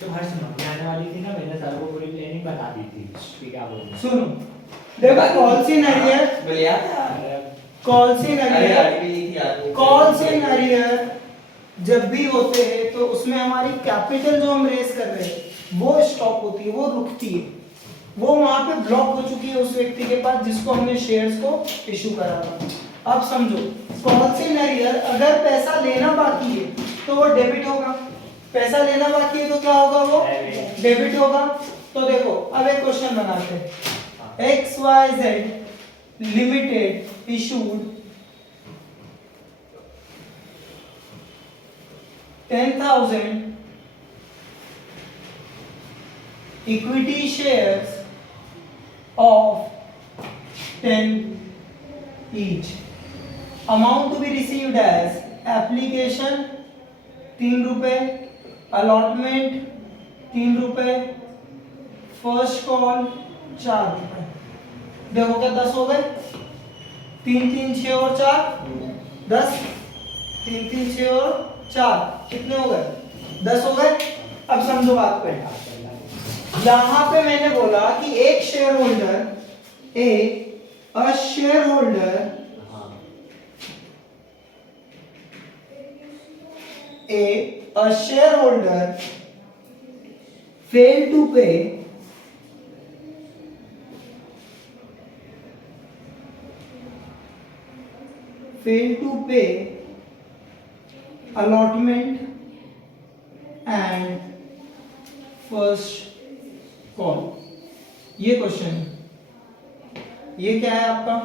तो हर समझ में आने वाली थी ना, मैंने सर को पूरी प्लानिंग बता दी थी कि क्या बोलना है। सुनो, देखो कॉल सी नरियर, बोले यार कॉल सी अरे नरियर, यार भी थी यार कॉल सी नरियर जब भी होते हैं तो उसमें हमारी कैपिटल जो हम रेस कर रहे हैं वो स्टॉप होती है, वो रुकती है, वो वहां पे ब्लॉक हो चुकी है उस व्यक्ति के पास जिसको हमने शेयर्स को इशू करा था। अब समझो, कॉल सी नरियर अगर पैसा लेना बाकी है तो वो डेबिट होगा, पैसा लेना बाकी है तो क्या होगा, वो डेबिट होगा। तो देखो अब एक क्वेश्चन बनाते हैं, X Y Z limited issued 10,000 equity shares of 10 each. Amount to be received as application 3 रुपए, allotment 3 रुपए, फर्स्ट कॉल 4 रुपए। देखो क्या 10 हो गए, 3 3 6 और 4 10, 3 3 6 और 4 कितने हो गए, 10 हो गए। अब समझो बात को, यहां पे मैंने बोला कि एक share holder a share holder a shareholder failed to pay allotment and first call। ये क्वेश्चन है, ये क्या है आपका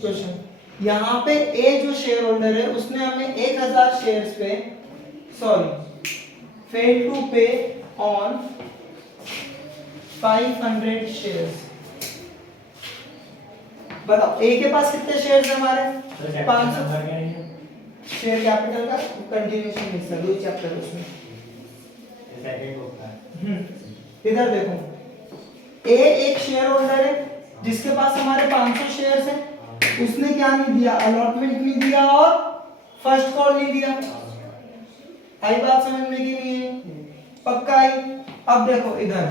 क्वेश्चन। यहाँ पे ए जो शेयर होल्डर है उसने हमें 1000 शेयर्स पे फेल टू पे ऑन 500 शेयर्स। बताओ ए के पास कितने शेयर्स है हमारे, 500। शेयर कैपिटल का कंटिन्यूएशन हिस्सा 2 चैप्टर उसमें। इधर देखो, ए एक शेयर होल्डर है जिसके पास हमारे 500 शेयर्स हैं, उसने क्या नहीं दिया, अलॉटमेंट नहीं दिया और फर्स्ट कॉल नहीं दिया। आई बात समझ में कि नहीं, पक्का आई। अब देखो इधर,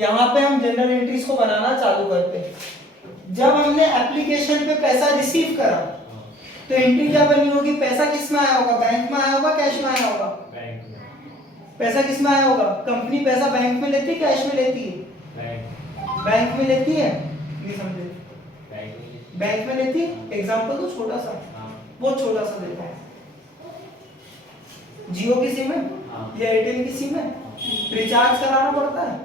यहाँ पे हम जनरल एंट्रीज को बनाना चालू करते हैं। जब हमने एप्लीकेशन पे पैसा रिसीव करा तो एंट्री क्या बनी होगी, पैसा किस में आया होगा, बैंक में आया होगा, कैश में आया होगा, पैसा किस में आया होगा, कंपनी पैसा बैंक में लेती है कैश में लेती है, बैंक में लेती है, नहीं समझे, बैंक में लेती है। एग्जांपल तो छोटा सा, बहुत छोटा सा देता है, जियो की सिम है या एयरटेल की सिम है, रिचार्ज कराना पड़ता है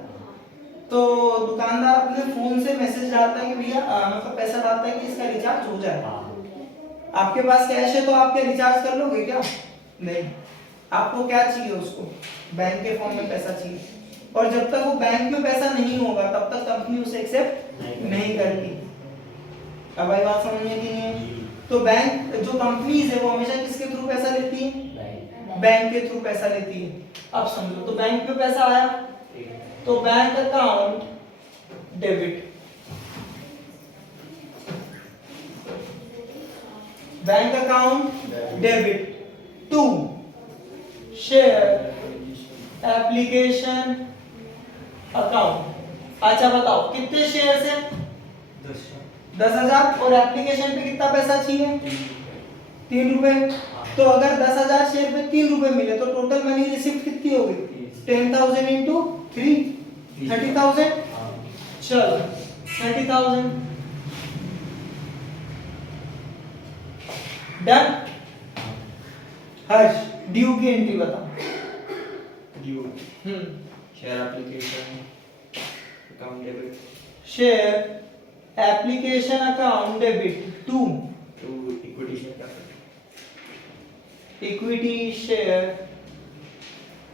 तो दुकानदार अपने फोन से मैसेज डालता है कि भैया मतलब पैसा डालता है कि इसका रिचार्ज हो जाए। आपके पास कैश है तो आप क्या रिचार्ज कर लोगे क्या, नहीं, आपको क्या चाहिए, उसको बैंक के फॉर्म में पैसा चाहिए। और जब तक वो बैंक में पैसा नहीं होगा तब तक कंपनी उसे एक्सेप्ट नहीं करती। अब भाई बात समझ में नहीं है। तो बैंक जो कंपनीज है वो हमेशा किसके थ्रू पैसा लेती है, बैंक के थ्रू पैसा लेती है। अब समझो, तो बैंक में पैसा आया तो bank account debit, bank account debit to share application account. अच्छा बताओ कितने शेयर्स हैं, 10,000 और एप्लीकेशन पे कितना पैसा चाहिए, 3 रुपए। तो अगर 10,000 शेयर पे 3 रुपए मिले तो टोटल मनी रिसिप्ट कितनी होगी, 10,000 इंटू 3 30,000। चलो 30,000 डन। हर्ष ड्यू की एंट्री बताओ। Due share application account debit, share application account debit to equity share capital, equity share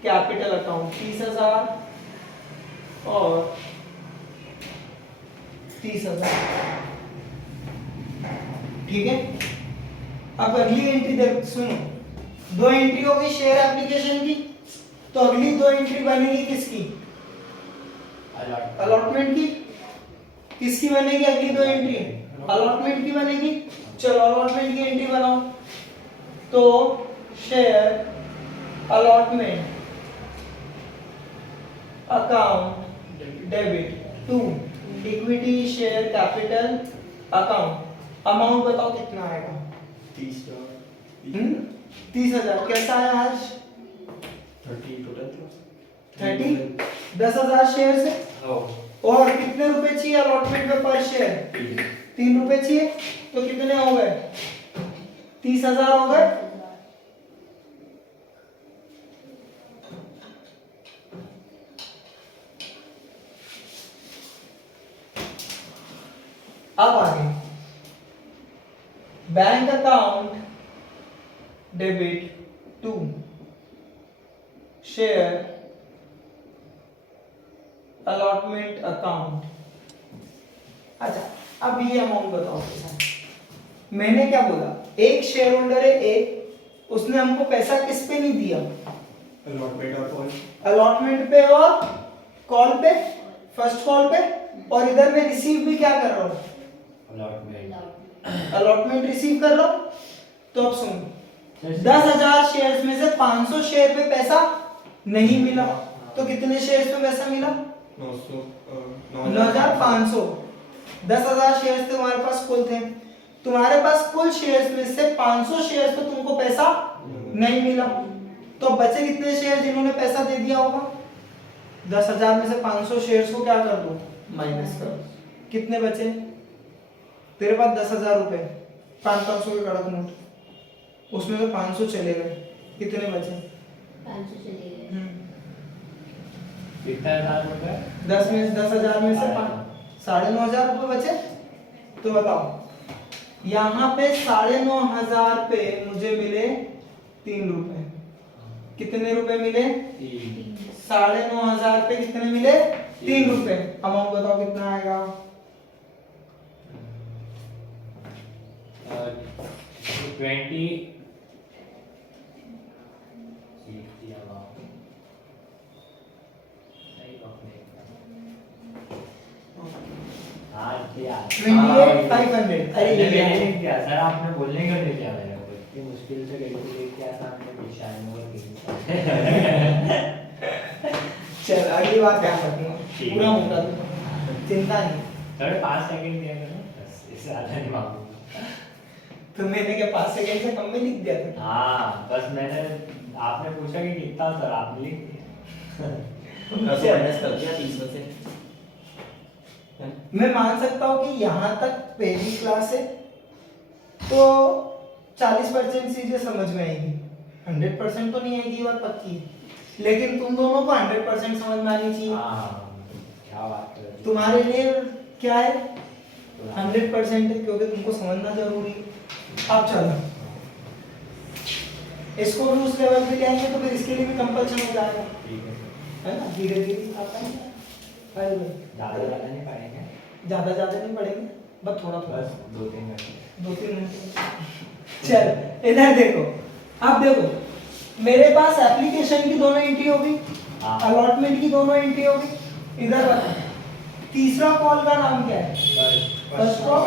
capital account 30,000 और 30,000। ठीक है। अब अगली एंट्री देख, सुनो, 2 एंट्री होगी शेयर एप्लीकेशन की, तो अगली 2 एंट्री बनेगी किसकी, अलॉटमेंट की। किसकी बनेगी अगली 2 एंट्री, अलॉटमेंट की बनेगी। चलो अलॉटमेंट की एंट्री बनाओ। तो share allotment account debit to equity share capital account. Amount बताओ कितना आएगा? 30,000 30,000। कैसा है आज? 30 टोटल 30 10,000 शेयर से। और कितने रुपए चाहिए अलॉटमेंट में पर शेयर? 3 रुपए चाहिए। तो कितने हो गए? 30,000 हो गए। अब आगे bank account debit to share allotment account. अच्छा, अब ये अमाउंट बताओ कैसा है? मैंने क्या बोला? एक शेयर होल्डर है एक, उसने हमको पैसा किस पे नहीं दिया? अलॉटमेंट और कॉल। अलॉटमेंट पे और कॉल पे, फर्स्ट कॉल पे। और इधर मैं रिसीव भी क्या कर रहा हूँ? अलॉटमेंट रिसीव कर रहा हूँ। तो अब सुन, 10,000 शेयर्स में से 500 शेयर पे पैसा नहीं मिला, तो कितने शेयर्स पे पैसा मिला? 9,500। 10,000 शेयर्स तुम्हारे पास कुल थे, तुम्हारे पास कुल शेयर्स में से 500 शेयर्स पे तुमको पैसा नहीं मिला, तो बचे कितने शेयर जिन्होंने पैसा दे दिया होगा? 10,000 में से 500 शेयर्स को क्या कर दो? माइनस कर। कितने बचे? तेरे पास 10,000 रुपए, 500 के कड़क नोट, उसमें से 500 चले गए, कितने बचे? 500 चले गए। कितना 10,000 रुपए? 10,000 में से 9,500 रुपए बचे। तो बताओ, यहाँ पे 9,500 पे मुझे मिले 3 रुपए। कितने रुपए मिले? 9,500 पे कितने मिले? 3 रुपए। अमाउंट बताओ कितना आएगा? 20 28,500। अरे ये क्या है? क्या सर, आपने बोलने का नहीं क्या मेरे को इतनी मुश्किल से कैलकुलेट किया था आपने चल अगली बार ध्यान रखूंगा, ठीक है। पूरा मोटा दूंगा, चिंता नहीं। थोड़े 5 सेकंड दिया करो बस, इससे ज्यादा नहीं मांगूंगा। तो मैंने क्या 5 सेकंड से कम में लिख दिया था? हाँ बस मैंने, आपने पूछा कि कितना सर, आपने लिख दिया। 15 से माइनस कर दिया 30 में से। मैं मान सकता हूँ कि यहाँ तक पहली क्लास है तो 40% चीजें समझ में आएगी, 100% तो नहीं आएगी, ये बात पक्की है। लेकिन तुम दोनों को 100% समझ में आनी चाहिए। क्या बात कर रहे हो? तुम्हारे लिए क्या है? 100% है, क्योंकि तुमको समझना जरूरी है। अब चलो, इसको भी उस लेवल पे ले आएंगे तो फिर इसके लिए भी कंपल्सन हो जाएगा, ठीक है ना? धीरे धीरे आता है। ज़्यादा नहीं पढ़ेंगे, ज्यादा नहीं पढ़ेंगे, बस थोड़ा थोड़ा, बस 2-3 घंटे। 2-3 मिनट। चल इधर देखो, अब देखो मेरे पास एप्लीकेशन की दोनों एंट्री होगी, हाँ। अलॉटमेंट की दोनों एंट्री होगी। इधर बता, तीसरा कॉल का नाम क्या है? First call.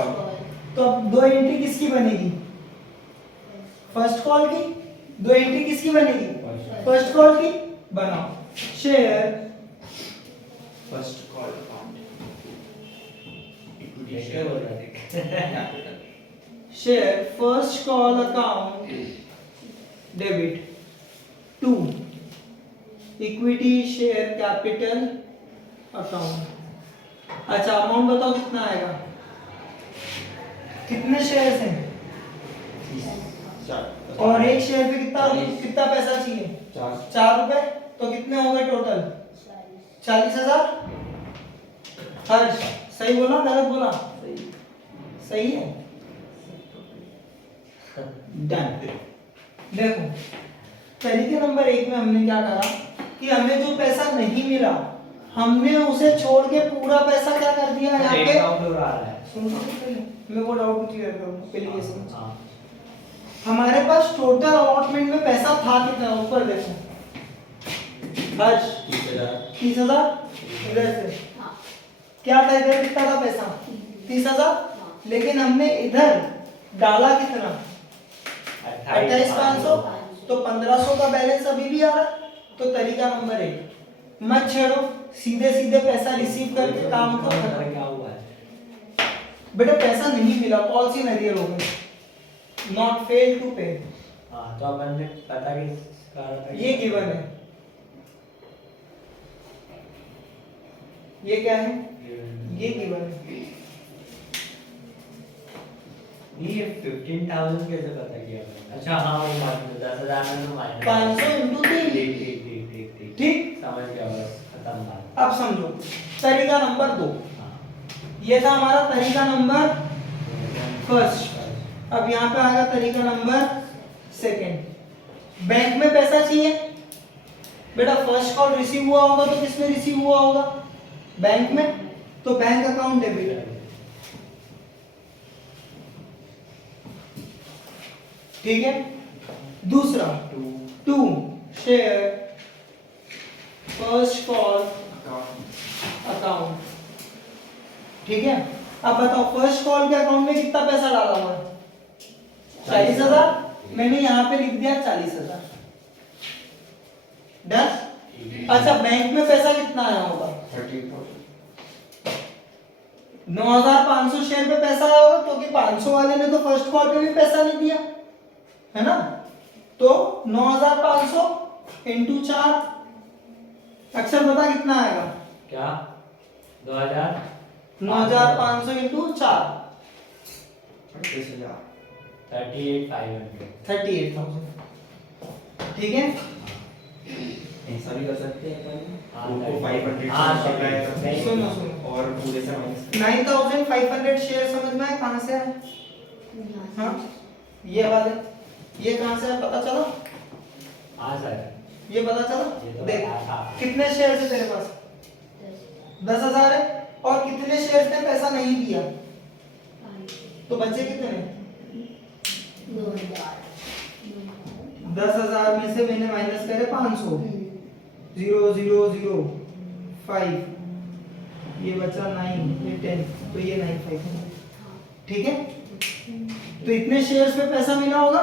तो अब 2 एंट्री किसकी बनेगी? फर्स्ट कॉल की। 2 एंट्री किसकी बनेगी? फर्स्ट कॉल की। बनाओ share first call account equity share share हो और जाते capital. Share first call account debit to equity share capital account. अच्छा अमाउंट बताओ कितना आएगा? कितने शेयर्स हैं? 4 और एक शेयर पे कितना पैसा चाहिए? 4 रुपए। तो कितने हो गए टोटल? 40,000। हर्ष सही बोला गलत बोला? सही है। डन। देखो तरीके नंबर 1 में हमने क्या करा कि हमें जो पैसा नहीं मिला हमने उसे छोड़ के पूरा पैसा क्या कर दिया यहाँ पे। डाउट हो रहा है। सुनो तो पहले, मैं वो डाउट क्लियर करूंगा, पहले ये समझ। हाँ। हमारे पास टोटल अलॉटमेंट में पैसा था कितना? ऊपर देखो हर्ष 30,000। इधर से क्या था? इधर कितना था पैसा? 30,000। लेकिन हमने इधर डाला कितना? 28,500। तो 1,500 का बैलेंस अभी भी आ रहा है। तो तरीका नंबर 1, मत छेड़ो, सीधे सीधे पैसा रिसीव करके काम को खत्म। क्या हुआ है? बेटा पैसा नहीं मिला, कॉल्स इन एरियर हो गए, नॉट फेल टू पे। हाँ तो अपन ने पता कि ये गिवन है, ये क्या है, ये गिवन है। ये 15,000 कैसे पता किया आपने? अच्छा हाँ वो 10,000 में तो माइनस 500 इंटू 3। ठीक ठीक, समझ गया, बस खत्म बात। अब समझो तरीका नंबर 2, हाँ ये था हमारा तरीका नंबर फर्स्ट। अब यहाँ पे आएगा तरीका नंबर सेकंड। बैंक में पैसा चाहिए बेटा, फर्स्ट कॉल रिसीव हुआ होगा तो किसमें रिसीव हुआ होगा, बैंक में, तो बैंक अकाउंट डेबिट। ठीक है, दूसरा 2 शेयर फर्स्ट कॉल अकाउंट। ठीक है, अब बताओ फर्स्ट कॉल के अकाउंट में कितना पैसा डाला हुआ है, 40,000। मैंने यहाँ पे लिख दिया 40,000। डन। अच्छा बैंक में पैसा कितना आया होगा, 9,500 शेयर पे पैसा आया होगा, क्योंकि 500 वाले ने तो फर्स्ट कॉल पे भी पैसा नहीं दिया है ना, तो 9,500 इंटू 4। अक्षर बता कितना आएगा, क्या 2000 9,500 इंटू 4 38,500। 38,000। ठीक है, ऐसा भी कर सकते हैं अपन, हाँ, 2 को 500 हाँ, से multiply करते हैं सुनो सुनो, और पूरे से माइनस 9,500 शेयर समझ में आए कहाँ से आए, हाँ ये वाले, ये कहाँ से आए पता चला, हाँ सर ये पता ये चला। तो देख बता था। कितने शेयर है तेरे पास, 10,000 है, और कितने शेयर ने पैसा नहीं दिया, तो बचे कितने, 10,000 में से मैंने माइनस करे 500, 0,005, ये बचा 9, ये 10, तो ये 9,500। ठीक है, तो इतने शेयर्स पे पैसा मिला होगा।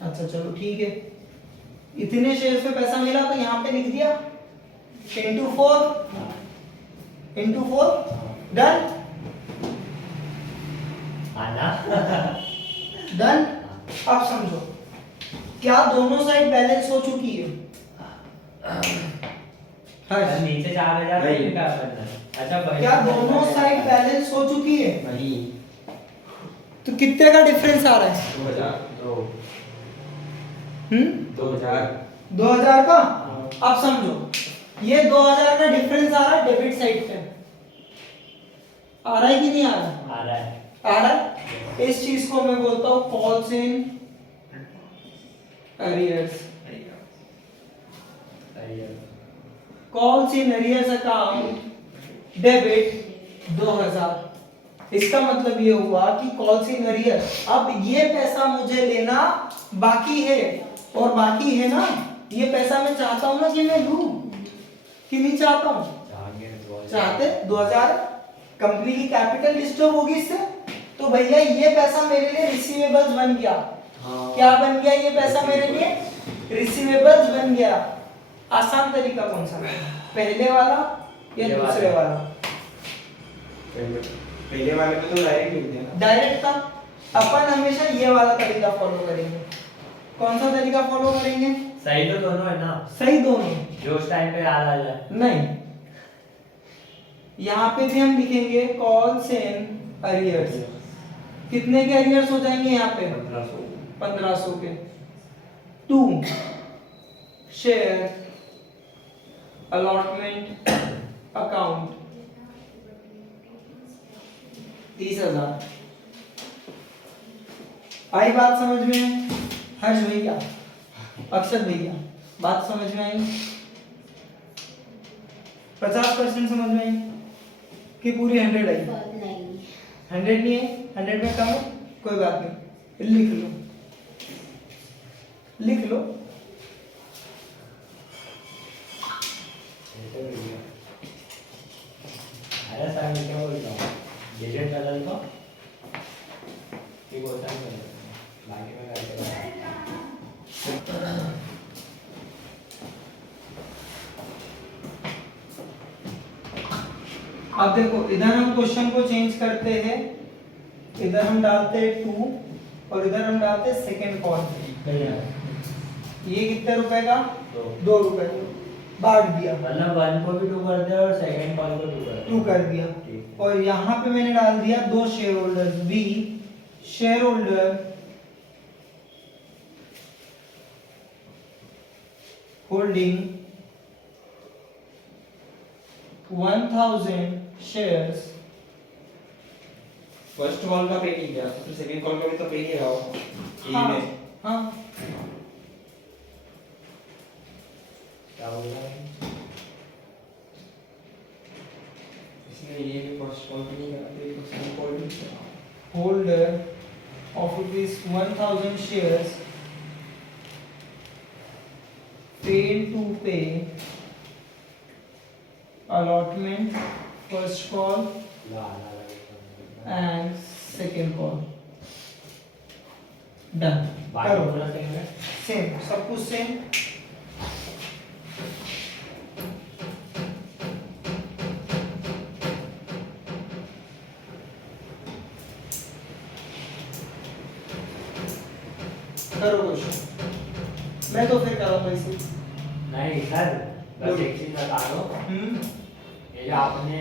अच्छा चलो ठीक है, इतने शेयर्स पे पैसा मिला तो यहाँ पे लिख दिया इंटू 4 डन। आना डन। अब समझो, क्या दोनों साइड बैलेंस हो चुकी है, सर, नीचे 4,000 नहीं। क्या करना है? अच्छा क्या दोनों साइड बैलेंस हो चुकी है, नहीं, तो कितने का डिफरेंस आ रहा है, 2000 2000 2000 का। अब समझो ये 2000 का डिफरेंस आ रहा है डेबिट साइड पे, आ रहा है कि नहीं आ रहा, आ रहा है। आ रहा है। इस चीज को मैं बोलता हूँ कॉल्स इन अरियर्स। सही है। Calls in arrears account debit 2000। इसका मतलब ये हुआ कि कॉल्स इन अरियर, अब ये पैसा मुझे लेना बाकी है, और बाकी है ना, ये पैसा मैं चाहता हूं ना कि मैं लूं, कि नहीं चाहता हूं, चाहते 2000 कंपनी की कैपिटल डिस्टर्ब होगी इससे, तो भैया ये पैसा मेरे लिए रिसीवेबल्स बन गया। क्या बन गया ये पैसा मेरे लिए, रिसीवेबल्स बन गया। आसान तरीका कौन सा, पहले वाला या ये दूसरे वाला, पहले वाले पे तो डायरेक्ट लिख देना, डायरेक्ट था। अपन हमेशा ये वाला तरीका फॉलो करेंगे। कौन सा तरीका फॉलो करेंगे, सही तो दोनों है ना, सही दोनों, जो उस टाइम पे याद आ जाए। नहीं यहाँ पे भी हम लिखेंगे कॉल्स इन अरियर्स। कितने के अरियर्स हो जाएंगे यहाँ पे, 1500 के। 2 शेयर अलॉटमेंट अकाउंट 30,000। आई बात समझ में, हर्ष भैया, अक्षर भैया, बात समझ में आई, 50% समझ में आई कि पूरी 100 आई, 100 नहीं है, 100 में कम है, कोई बात नहीं, लिख लो, लिख लो। अरे सर मैं क्या बोल रहा हूँ, डिलीट बदल को ठीक होता है, बाकी में करके बता। अब देखो इधर हम क्वेश्चन को चेंज करते हैं, इधर हम डालते हैं 2 और इधर हम डालते हैं सेकंड कॉल। ये कितने रुपए का? 2 रुपए। बांट दिया, मतलब 1 को भी 2 कर दिया और सेकंड कॉल को 2 कर दिया। 2 कर दिया। ठीक। और यहाँ पे मैंने डाल दिया 2 share holders, B share holder holding 1000 shares. First call का पे नहीं किया, फिर सेकंड कॉल का भी तो पे ही रहा हो। हाँ में हाँ क्या बोला? इसमें ये भी फर्स्ट कॉल भी नहीं करा, तो सेकंड कॉल भी नहीं करा। holder of rupees 1000 shares failed to pay allotment first call and second call। Done. बाकी करो पूरा same है? सेम, सब कुछ सेम। करो क्वेश्चन, मैं तो फिर करूँगा इसे। नहीं सर, बस बोलो। एक चीज बता दो, ये जो आपने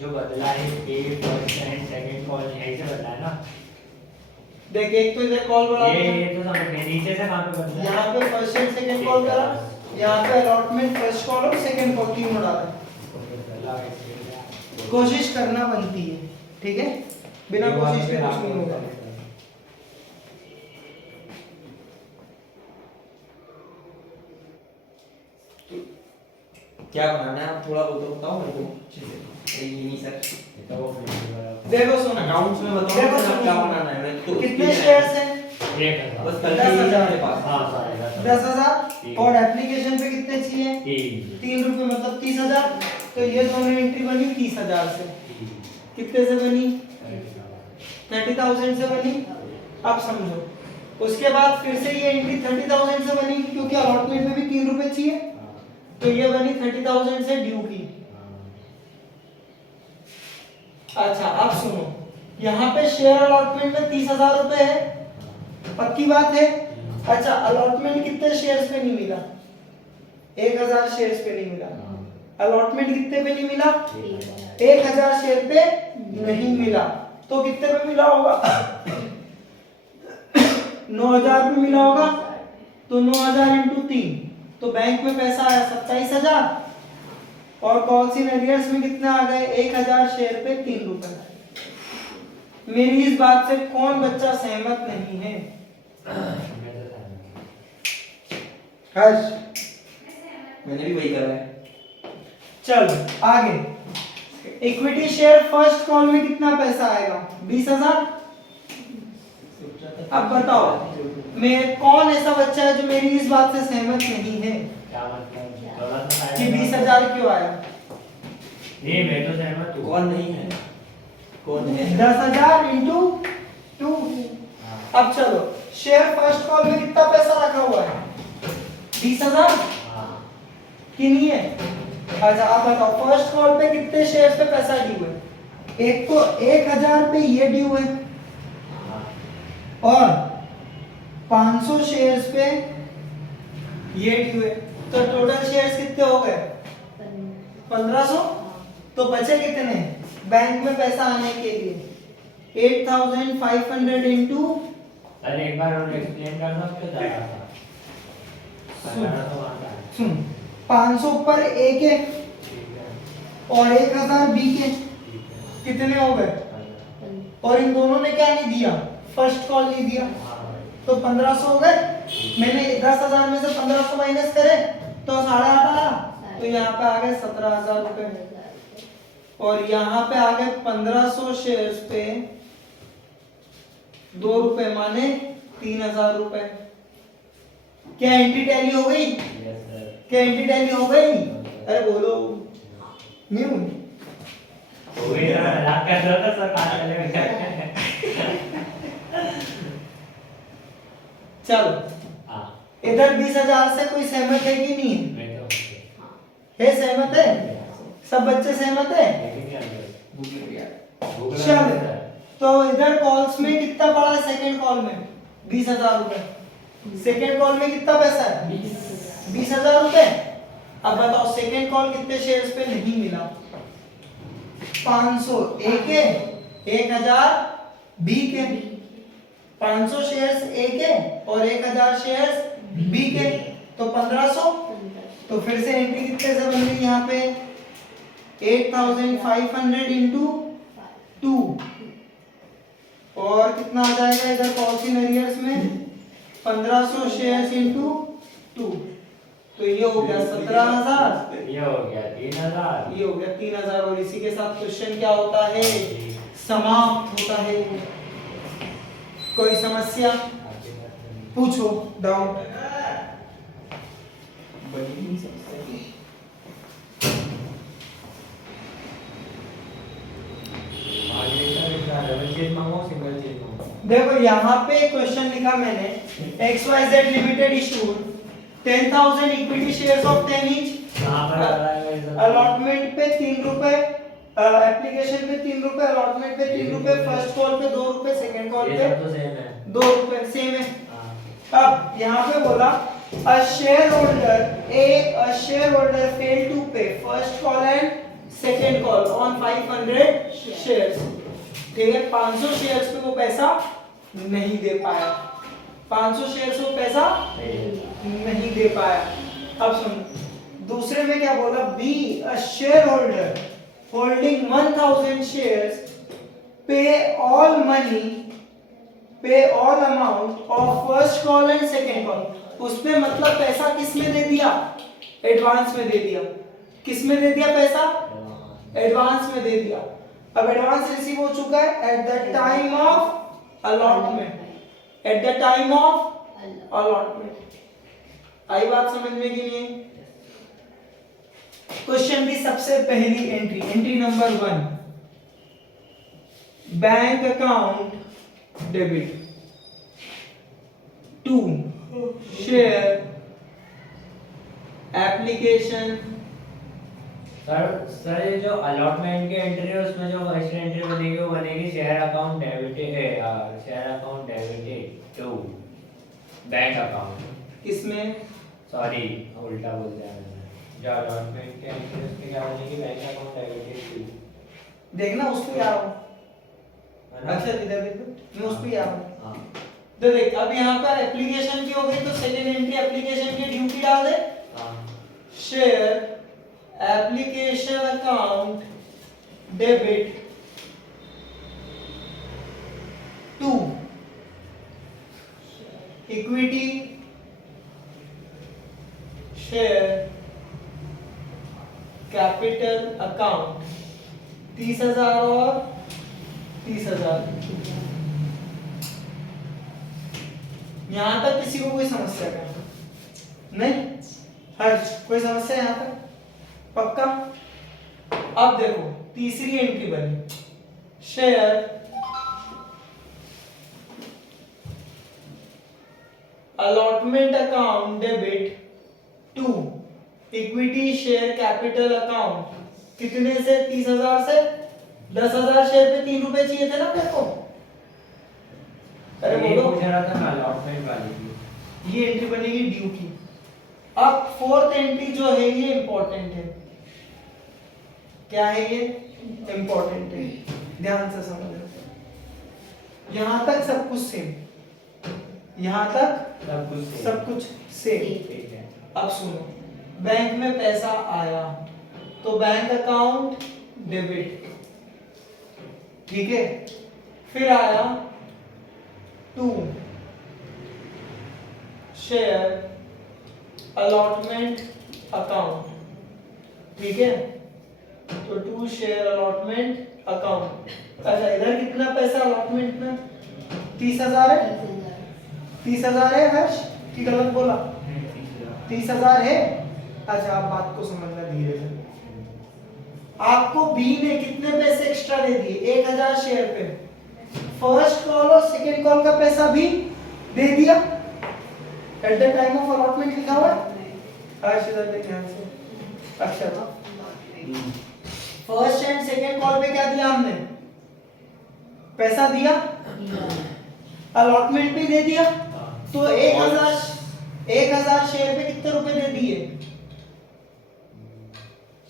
जो बदला है ए फर्स्ट एंड सेकंड कॉल यहीं से बदला है ना? देख एक तो इधर कॉल बढ़ा दिया, ये तो समझ गए, नीचे से कहाँ पे बदला है? यहाँ पे फर्स्ट एंड सेकंड कॉल करा, यहाँ पे अलॉटमेंट फर्स्ट कॉल और सेकंड कॉल तीनों डाला। कोशिश करना बनती है, ठीक है, बिना कोशिश के कुछ नहीं होगा। क्या बनाना है आप थोड़ा बहुत तो बताओ मेरे को अच्छे से। ये नहीं सर, देखो सुनो, अकाउंट्स में बताओ देखो सर सुनो, क्या बनाना है। मैं तो कितने शेयर्स हैं? बस कल 10,000 मेरे पास। हाँ सारे 10,000 और एप्लीकेशन पे कितने चाहिए? 3 रुपए, मतलब 30,000। तो ये दोनों एंट्री बनी 30,000 से। कितने से बनी? 30,000 से बनी। अब समझो, उसके बाद फिर से ये एंट्री 30,000 से बनी क्योंकि अलॉटमेंट में भी 3 रुपए चाहिए, तो ये बनी 30,000 से ड्यू की। अच्छा अब सुनो, यहाँ पे शेयर अलॉटमेंट में 30,000 रुपए है, पक्की बात है। अच्छा अलॉटमेंट कितने शेयर्स पे नहीं मिला? 1,000 शेयर्स पे नहीं मिला। अलॉटमेंट कितने पे नहीं मिला? 1,000 शेयर पे नहीं मिला। तो कितने पे मिला होगा? 9,000 पे मिला होगा। तो 9,000 इंटू 3, तो बैंक में पैसा आया 27,000 और कॉल्स इन एरियर्स में कितना आ गए? 1,000 शेयर पे 3 रुपए। मेरी इस बात से कौन बच्चा सहमत नहीं है? हर्ष, मैंने भी वही करा है। चल आगे। इक्विटी शेयर फर्स्ट कॉल में कितना पैसा आएगा? 20,000। अब बताओ, मैं कौन ऐसा बच्चा है जो मेरी इस बात से सहमत नहीं है क्या मतलब? कि 20,000 क्यों आया? नहीं मैं तो सहमत हूँ। कौन नहीं है? कौन है? 10,000 इंटू 2। अब चलो, शेयर फर्स्ट कॉल में कितना पैसा रखा हुआ है? 20,000 कि नहीं है? अच्छा अब बताओ, फर्स्ट कॉल पे कितने शेयर्स पे पैसा ड्यू है? एक को 1,000 पे ये ड्यू है और 500 शेयर्स पे ये ड्यू है। तो टोटल शेयर्स कितने हो गए? 1,500। तो बचे कितने बैंक में पैसा आने के लिए? 8,500 इंटू, अरे एक बार और एक्सप्लेन कर सकते हो ज़्यादा था? सुन, 500 ऊपर ए के और 1,000 बी के, कितने हो गए? और इन दोनों ने क्या नहीं दिया? फर्स्ट कॉल नहीं दिया, तो 1,500 हो गए। मैंने 10,000 में से 1,500 माइनस करे तो 8,500 आया, तो यहाँ पे आ गए 17,000 रुपए। और यहाँ पे आ गए 1,500 शेयर्स पे 2 रुपए, माने 3,000 रुपए। क्या एंट्री टैली हो गई? क्या एंट्री टैली हो गई? अरे बोलो नहीं हुई? हो गई ना, मजाक कर रहा था सर, कहाँ चले गए? चलो हाँ इधर 20,000 से कोई सहमत है कि नहीं है? मैं तो है सहमत है? सब बच्चे सहमत है? लेकिन क्या करें? भूख लग गया। भूख लग चल रही है। तो इधर कॉल्स में कितना पड़ा है? सेकंड कॉल में 20,000 रुपए। सेकंड कॉल में कितना पैसा है? 20,000 रुपए। अब बताओ सेकंड कॉल कितने शेयर्स पे नहीं मिला? 500 ए के, 1000 बी के। 500 शेयर्स ए के और 1000 शेयर्स बी के, तो 1500। तो फिर से एंट्री कितने से बन गई यहाँ पे? 8500 इंटू 2 और कितना आ जाएगा इधर कॉल्स इन एरियर्स में? 1500 शेयर्स इंटू 2, तो ये हो गया 17,000, ये हो गया 3,000। ये हो गया 3,000। और इसी के साथ क्वेश्चन क्या होता है? समाप्त होता है। कोई समस्या पूछो, डाउट? बड़ी नहीं समझता कि आगे का कितना डबल चेज मांगो सिंगल चेज मांगो? देखो यहाँ पे क्वेश्चन लिखा मैंने, XYZ limited issued 10,000 equity shares of 10 each. कहां पर आ रहा है ये? अलॉटमेंट पे 3 रुपए, एप्लीकेशन पे 3 रुपए, अलॉटमेंट पे 3 रुपए, फर्स्ट कॉल पे 2 रुपए, सेकंड कॉल ये पे सब तो सेम है। 2 रुपए, सेम है। हां अब यहाँ पे बोला a shareholder failed to pay first call and second call on 500 shares। ठीक है, 500 शेयर्स पे वो पैसा नहीं दे पाया। 500 शेयर्स को पैसा नहीं दे पाया। अब सुन, दूसरे में क्या बोला? B a share holder holding 1000 shares पे all amount of first call and second call. उसमें मतलब पैसा किसमें दे दिया? एडवांस में दे दिया। किसमें दे दिया पैसा? एडवांस में दे दिया। अब एडवांस रिसीव हो चुका है at the time of allotment. At the time of allotment. आई बात समझ में कि नहीं? क्वेश्चन की सबसे पहली entry number 1, bank account debit. 2, share application. Sir ये जो अलॉटमेंट की एंट्री है उसमें जो फर्स्ट एंट्री बनेगी वो बनेगी शेयर अकाउंट डेबिटेड है, share account debited to bank account. किसमें? सॉरी उल्टा बोल दिया मैंने। जो अलॉटमेंट की एंट्री है उसमें क्या बनेगी? Bank account debited to. देखना उस पे आ रहा हूं। अच्छा इधर देखो, मैं उस पे आ रहा हूं। हां तो देख, अब यहाँ पर एप्लीकेशन की हो गई तो सेकेंड एंट्री एप्लीकेशन की ड्यूटी डाल दे। हां share application account debit to equity share capital account 30,000 और 30,000। यहां तक किसी को कोई समस्या नहीं? हर्ष, कोई समस्या यहां तक? पक्का? अब देखो तीसरी एंट्री बनी, share allotment account debit to equity share capital account. कितने से? 30,000 से। 10,000 शेयर पे 3 रुपए चाहिए थे ना मेरे को। अरे ये बोलो, पूछ रहा था मैं अलॉटमेंट वाली की। ये एंट्री बनेगी ड्यू की। अब फोर्थ एंट्री जो है ये इंपॉर्टेंट है। क्या है ये? इंपॉर्टेंट है, ध्यान से समझो। यहां तक सब कुछ सेम, यहां तक सब कुछ सेम। ठीक है। अब सुनो, बैंक में पैसा आया तो बैंक अकाउंट डेबिट, ठीक है। फिर आया टू शेयर अलॉटमेंट अकाउंट, ठीक है। तो टू शेयर अलॉटमेंट अकाउंट। अच्छा इधर कितना पैसा अलॉटमेंट में? 30,000 है। 30,000 है हर्ष की गलत बोला? 30,000 है। अच्छा आप बात को समझना धीरे से। आपको बी ने कितने पैसे एक्स्ट्रा दे दिए? 1,000 शेयर पे। फर्स्ट कॉल और सेकंड कॉल का पैसा भी दे दिया eight the time of allotment लिखा हुआ है। हर्ष इधर देख ध्यान से। अच्छा फर्स्ट एंड सेकेंड कॉल पे क्या दिया हमने, पैसा दिया, अलॉटमेंट भी दे दिया। तो 1000 शेयर पे कितने रुपए दे दिए,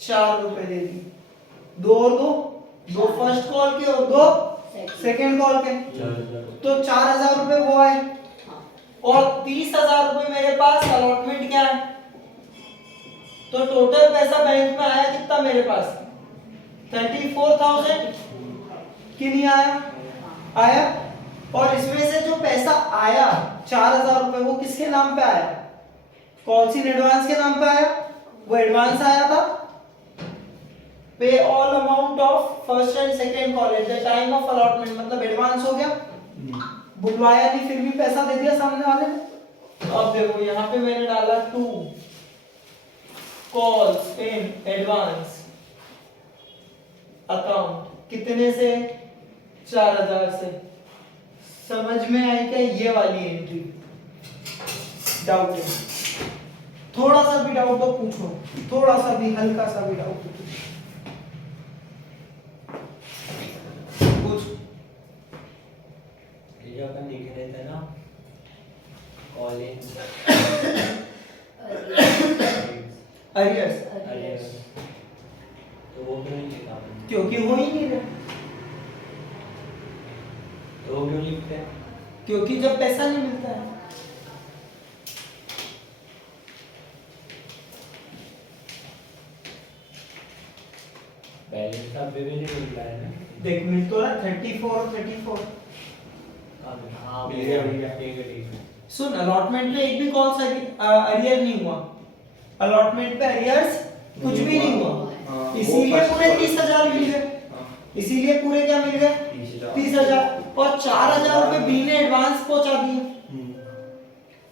4 रुपए दे दिए। दो और दो फर्स्ट कॉल के और 2 सेकेंड कॉल के, तो 4000 रुपए वो आए और 30,000 रुपए मेरे पास अलॉटमेंट क्या है। तो टोटल पैसा बैंक में आया कितना मेरे पास, 34,000 कि नहीं आया। और इसमें से जो पैसा आया 4000 रुपए वो किसके नाम पे आया, कॉल इन एडवांस के नाम पे आया, वो एडवांस आया था। पे all amount of first and second call at the time of allotment, मतलब एडवांस हो गया, बुलवाया नहीं फिर भी पैसा दे दिया सामने वाले ने। अब देखो यहाँ पे मैंने डाला 2 कॉल्स इन एडवांस अकाउंट, कितने से, 4000 से। समझ में आई क्या ये वाली एंट्री, डाउट है, थोड़ा सा भी डाउट हो पूछो, थोड़ा सा भी, हल्का सा भी डाउट हो पूछ। ये जो अपन लिख रहे थे ना, कॉल इन अरियर्स, तो वो क्यों नहीं लिखा आपने? क्योंकि हो ही नहीं रहा, तो वो क्यों लिखते हैं? क्योंकि जब पैसा नहीं मिलता है। बैलेंस का अभी भी नहीं मिल रहा है ना। देख मिल तो रहा 34। हाँ मिल गया, मिल गया। ठीक है। सुन, अलॉटमेंट पे एक भी कॉल अरियर नहीं हुआ, अलॉटमेंट पे अरियर्स कुछ भी नहीं हुआ, इसीलिए पूरे 30,000 मिल गए, इसीलिए पूरे क्या मिल गए, 30,000। और 4,000 रुपए बी ने एडवांस पहुंचा दिए,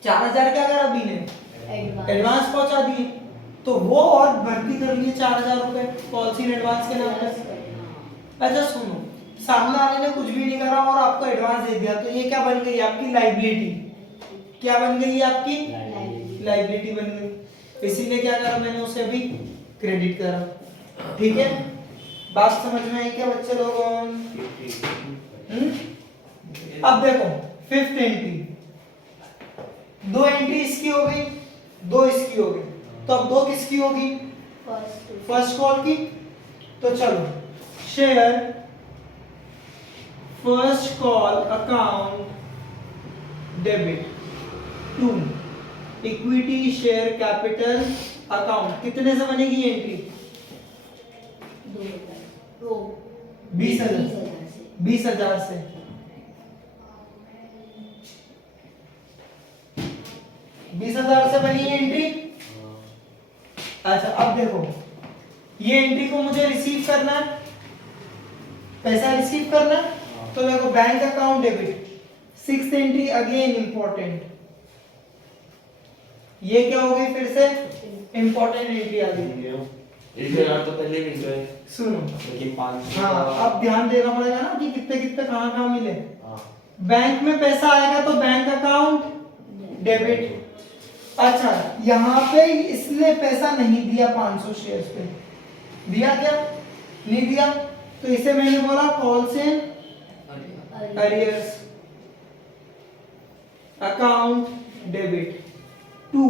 4,000 क्या करा बी ने, एडवांस पहुंचा दिए, तो वो और भर्ती कर लिए 4,000 रुपए कॉल इन एडवांस के नाम पे। अच्छा सुनो, सामने वाले ने कुछ भी नहीं करा और आपको एडवांस दे दिया, तो ये क्या बन गई आपकी लायबिलिटी, क्या बन गई आपकी लायबिलिटी बन गई, इसीलिए क्या करा मैंने उसे भी क्रेडिट करा। ठीक है, बात समझ में आई क्या बच्चे लोगों? अब देखो फिफ्थ एंट्री, 2 एंट्री इसकी हो गई, 2 इसकी हो गई, तो अब 2 किसकी होगी, फर्स्ट कॉल की। तो चलो, share first call account debit to equity share capital account, कितने से बनेगी एंट्री, 20,000 से। बीस हजार से बनी है एंट्री। अच्छा अब देखो, ये एंट्री को मुझे रिसीव करना है, पैसा रिसीव करना है, तो देखो bank account debit, 6th entry again important, ये क्या हो गई फिर से इंपॉर्टेंट एंट्री आ गई। 1,000 तो पहले मिल गए, सुनो, लेकिन 500 हाँ अब ध्यान देना पड़ेगा ना कि कितने कितने कहाँ कहाँ मिले। हाँ। बैंक में पैसा आएगा तो बैंक अकाउंट डेबिट। अच्छा यहाँ पे इसने पैसा नहीं दिया 500 शेयर्स पे, दिया क्या, नहीं दिया, तो इसे मैंने बोला calls in arrears account debit to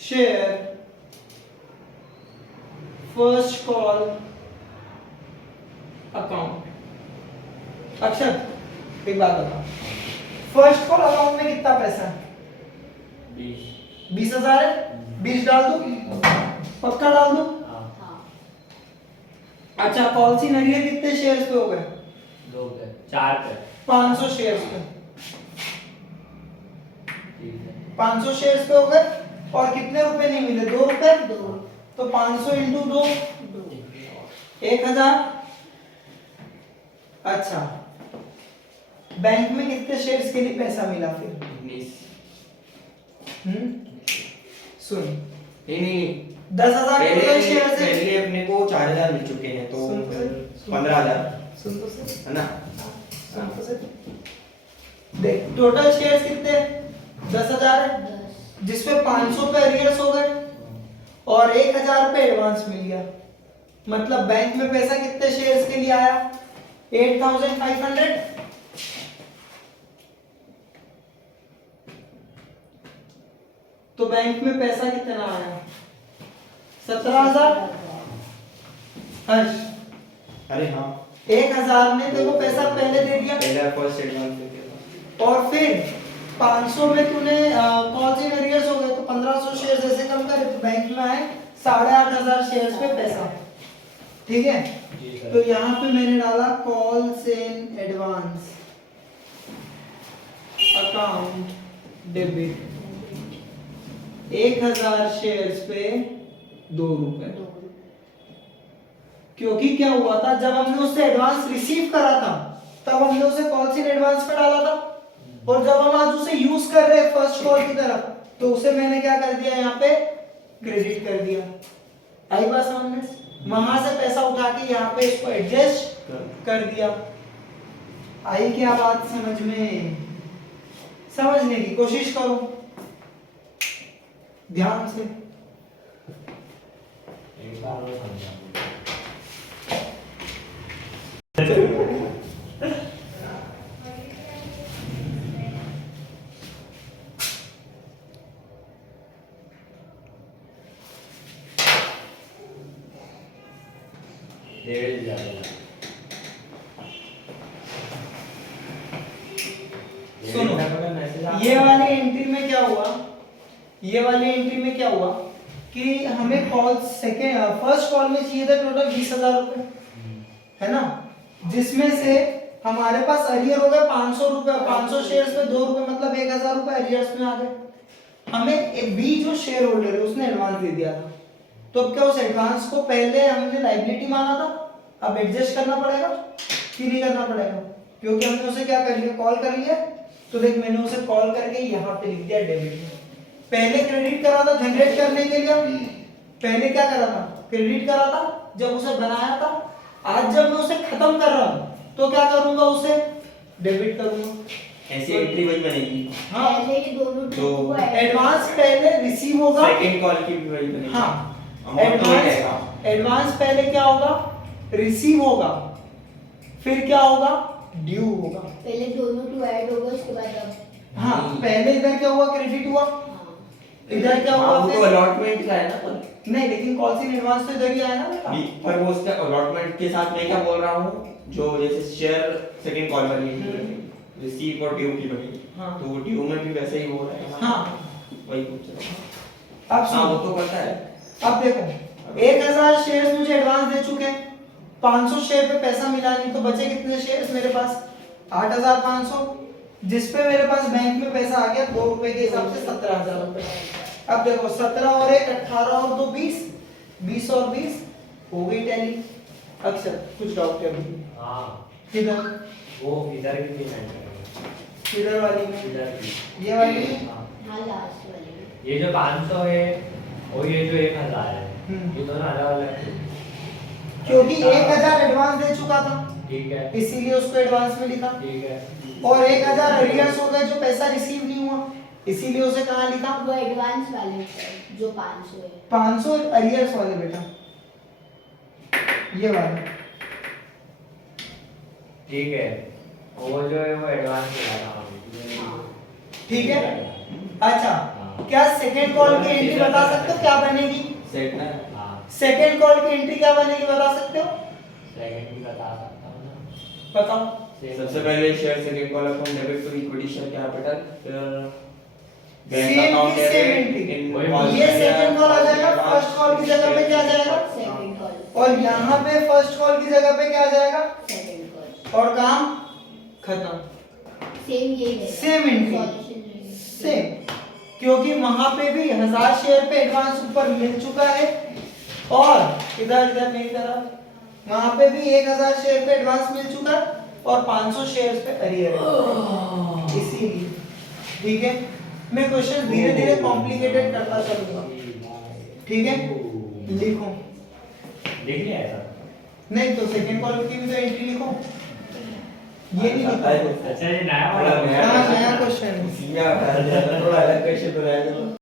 share first call account. Akshar एक बात बता, फर्स्ट कॉल अकाउंट में कितना पैसा है, 20,000 है, 20 डाल दो, पक्का डाल दो। अच्छा कॉल्स इन अरियर कितने शेयर्स पे हो गए, 2 पे 4 पे 500 शेयर्स पे, 500 शेयर्स पे हो गए और कितने रुपए नहीं मिले, 2 रुपए, तो 500 इंटू 2 1000। अच्छा बैंक में कितने शेयर्स के लिए पैसा मिला फिर, 19 सुन नहीं 10,000 टोटल शेयर्स है, पहले अपने को 4,000 मिल चुके हैं, तो सुन 15,000 सुन तो सही, है ना। सुन तो सही, देख टोटल शेयर्स कितने 10,000 है, जिसपे 500 पे अरियर्स हो गए और 1,000 पे एडवांस मिल गया, मतलब बैंक में पैसा कितने शेयर्स के लिए आया 8500। तो बैंक में पैसा कितना आया 17000। हर्ष अरे हाँ 1000 ने तेरे को पैसा पहले दे दिया पहले फर्स्ट एडवांस दे दिया और फिर 500 में तूने कॉल्स इन एरियर्स हो गए तो 1500 शेयर्स ऐसे कम करे तो बैंक में आए 8500 शेयर्स पे पैसा। ठीक है जी सर। तो यहाँ पे मैंने डाला calls in advance account debit 1000 shares पे 2 रुपए। क्योंकि क्या हुआ था जब हमने उससे एडवांस रिसीव करा था तब हमने उसे कॉल्स इन एडवांस पे डाला था और जब हम आज उसे यूज कर रहे हैं फर्स्ट कॉल की तरफ तो उसे मैंने क्या कर दिया यहाँ पे क्रेडिट कर दिया। आई बात समझ में वहां से पैसा उठा के यहाँ पे इसको एडजस्ट कर दिया। आई क्या बात समझ में समझने की कोशिश करो ध्यान से। एक बार और समझा। डेढ़ ज़्यादा। सुनो ये वाली एंट्री में क्या हुआ ये वाली एंट्री में क्या हुआ कि हमें कॉल सेकेंड फर्स्ट कॉल में चाहिए था टोटल 20000 रुपए है ना जिसमें से हमारे पास अरियर हो गया 500 रुपए 500 शेयर्स पे 2 रुपए मतलब 1000 रुपए अरियर्स में आ गए। हमें बी जो शेयर होल्डर है उसने एडवांस दे दिया था तो अब क्या उस एडवांस को पहले हमने लायबिलिटी माना था अब एडजस्ट करना पड़ेगा कि नहीं करना पड़ेगा क्योंकि हमने उसे क्या कर लिया कॉल कर लिया। तो देख मैंने उसे कॉल करके यहाँ पे लिख दिया डेबिट। पहले क्रेडिट करा था जनरेट करने के लिए पहले क्या करा था क्रेडिट करा था जब उसे बनाया था। आज जब मैं उसे खत्म कर रहा हूँ तो क्या करूंगा उसे डेबिट करूंगा। ऐसी एंट्री वही बनेगी हाँ पहले ये दोनों जो को एडवांस पहले रिसीव होगा सेकंड कॉल की भी वही बनेगी हाँ अमाउंट तो वही रहेगा। एडवांस पहले क्या होगा रिसीव होगा फिर क्या होगा ड्यू होगा। पहले दोनों टू ऐड होगा उसके बाद अब हाँ पहले इधर क्या हुआ क्रेडिट हुआ हाँ इधर क्या हुआ वो तो फिर अलॉटमेंट का है ना पर नहीं लेकिन कॉल्स इन एडवांस तो इधर ही आया ना बेटा। पर वो उसका अलॉटमेंट के साथ मैं क्या बोल रहा हूँ जो जैसे शेयर सेकंड कॉल वाली रिसीव और ड्यू की बनेगी हाँ। तो वो ड्यू में भी वैसे ही हो रहा है हाँ वही पूछ रहा हूँ। अब हाँ वो सुनो तो करता है अब देखो 1000 शेयर्स मुझे एडवांस दे चुके हैं 500 शेयर पे पैसा मिला नहीं तो बचे कितने शेयर्स मेरे पास 8500 जिसपे मेरे पास बैंक में पैसा आ गया 2 रुपए के हिसाब से 17000 रुपए। अब देखो 17 और 1 18 और 2 20 20 और 20 हो गई टैली। अक्सर कुछ डाउट है अभी हाँ किधर वो इधर की पेमेंट करेंगे किधर वाली में इधर की। ये वाली हाँ हाँ लास्ट वाले में ये जो 500 है और ये जो 1000 है ये दोनों अलग अलग है। क्योंकि 1000 एडवांस दे चुका था ठीक है इसीलिए उसको एडवांस में लिखा ठीक है और 1000 अरियर्स हो गए जो पैसा रिसीव नहीं हुआ इसीलिए उसे कहाँ लिखा वो एडवांस वाले हैं, जो 500 है 500 अरियर्स वाले बेटा ये वाले ठीक है वो जो है वो एडवांस मिला था हाँ ठीक है। अच्छा क्या सेकंड कॉल की एंट्री बता सकते हो क्या बनेगी सेट ना हाँ सेकंड कॉल की एंट्री क्या बनेगी बता सकते हो सेकंड भी बता सकता हूँ ना। बताओ। सबसे पहले share second call account debit to equity share capital फिर बैंक सेम अकाउंट की सेम डेबिट एंट्री ये सेकंड कॉल आ जाएगा फर्स्ट कॉल की जगह पे क्या आ जाएगा सेकंड कॉल और यहाँ पे फर्स्ट कॉल की जगह पे क्या आ जाएगा सेकंड कॉल और काम खत्म सेम ये है सेम एंट्री सॉल्यूशन सेम क्योंकि वहां पे भी 1000 शेयर पे एडवांस ऊपर मिल चुका है और इधर इधर मेरी तरफ वहां पे भी 1000 शेयर पे एडवांस मिल चुका है और 500 शेयर्स पे अरियर है इसीलिए। ठीक है मैं क्वेश्चन धीरे धीरे कॉम्प्लिकेटेड करता चलूंगा। ठीक है लिखो लिख लिया है सर। नहीं तो सेकंड कॉल की भी तो एंट्री लिखो ये नहीं लिखा अच्छा ये नया वाला नया हाँ नया क्वेश्चन थोड़ा अलग क्वेश्चन बनाया